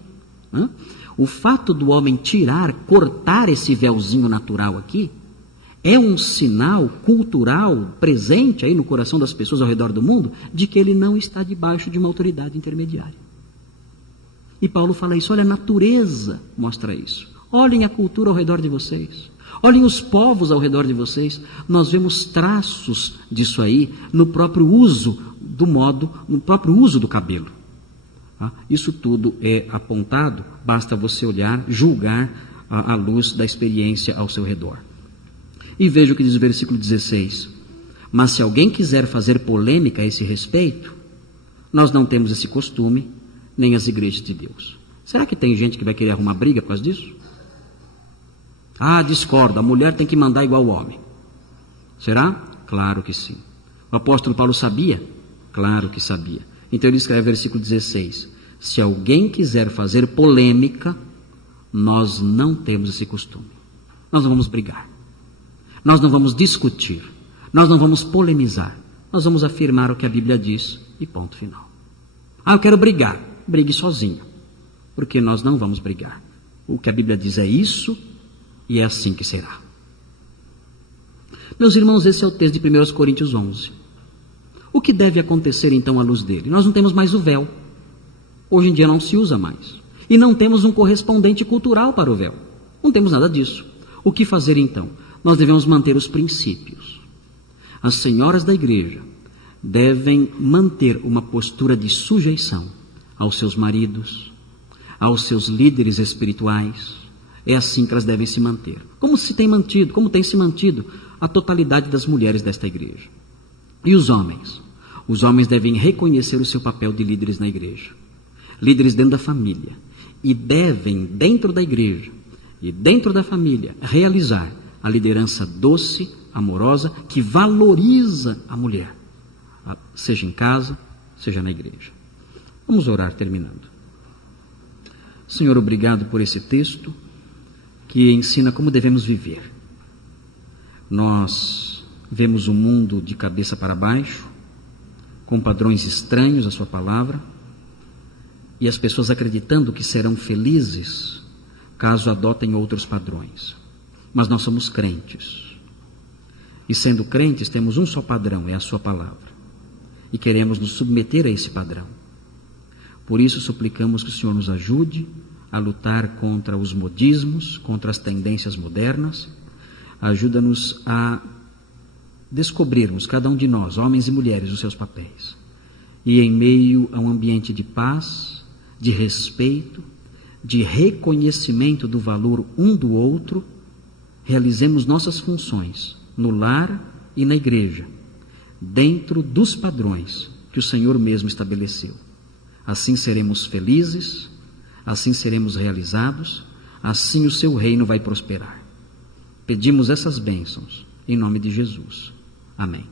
o fato do homem cortar esse véuzinho natural aqui, é um sinal cultural presente aí no coração das pessoas ao redor do mundo de que ele não está debaixo de uma autoridade intermediária. E Paulo fala isso: olha, a natureza mostra isso. Olhem a cultura ao redor de vocês. Olhem os povos ao redor de vocês. Nós vemos traços disso aí no próprio uso do cabelo. Isso tudo é apontado, basta você olhar, julgar à luz da experiência ao seu redor. E veja o que diz o versículo 16. Mas se alguém quiser fazer polêmica a esse respeito, nós não temos esse costume, nem as igrejas de Deus. Será que tem gente que vai querer arrumar briga por causa disso? Discordo, a mulher tem que mandar igual o homem. Será? Claro que sim. O apóstolo Paulo sabia? Claro que sabia. Então ele escreve versículo 16. Se alguém quiser fazer polêmica, nós não temos esse costume. Nós não vamos brigar. Nós não vamos discutir. Nós não vamos polemizar. Nós vamos afirmar o que a Bíblia diz e ponto final. Eu quero brigar. Brigue sozinho. Porque nós não vamos brigar. O que a Bíblia diz é isso e é assim que será. Meus irmãos, esse é o texto de 1 Coríntios 11. O que deve acontecer então à luz dele? Nós não temos mais o véu. Hoje em dia não se usa mais. E não temos um correspondente cultural para o véu. Não temos nada disso. O que fazer então? Nós devemos manter os princípios. As senhoras da igreja devem manter uma postura de sujeição aos seus maridos, aos seus líderes espirituais. É assim que elas devem se manter. Como tem se mantido a totalidade das mulheres desta igreja. E os homens? Os homens devem reconhecer o seu papel de líderes na igreja. Líderes dentro da família. E devem, dentro da igreja e dentro da família, realizar a liderança doce, amorosa, que valoriza a mulher. Seja em casa, seja na igreja. Vamos orar terminando. Senhor, obrigado por esse texto que ensina como devemos viver. Nós vemos o mundo de cabeça para baixo, com padrões estranhos à sua palavra, e as pessoas acreditando que serão felizes caso adotem outros padrões. Mas nós somos crentes. E sendo crentes, temos um só padrão, é a sua palavra. E queremos nos submeter a esse padrão. Por isso suplicamos que o Senhor nos ajude a lutar contra os modismos, contra as tendências modernas. Ajuda-nos a descobrirmos, cada um de nós, homens e mulheres, os seus papéis. E em meio a um ambiente de paz, de respeito, de reconhecimento do valor um do outro, realizemos nossas funções no lar e na igreja, dentro dos padrões que o Senhor mesmo estabeleceu. Assim seremos felizes, assim seremos realizados, assim o seu reino vai prosperar. Pedimos essas bênçãos em nome de Jesus. Amém.